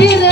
Give